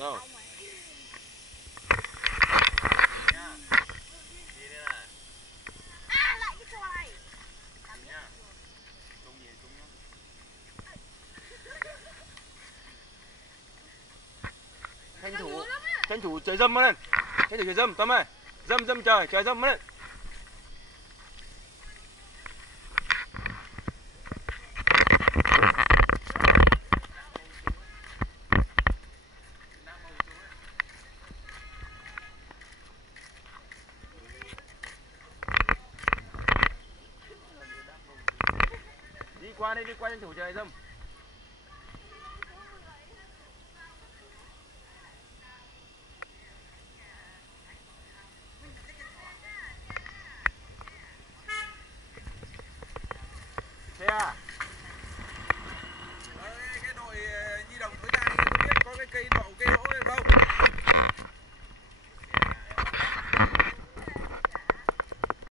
Đâu? Lại cái trò này. Tranh thủ trời dâm lên. Tranh thủ trời dâm Tâm ơi. Dâm trời dâm lên. Đi qua tranh thủ trời dâm. Thế à? Cái đội nhi đồng tối nay không biết có cái cây nọ cây lỗ hay không?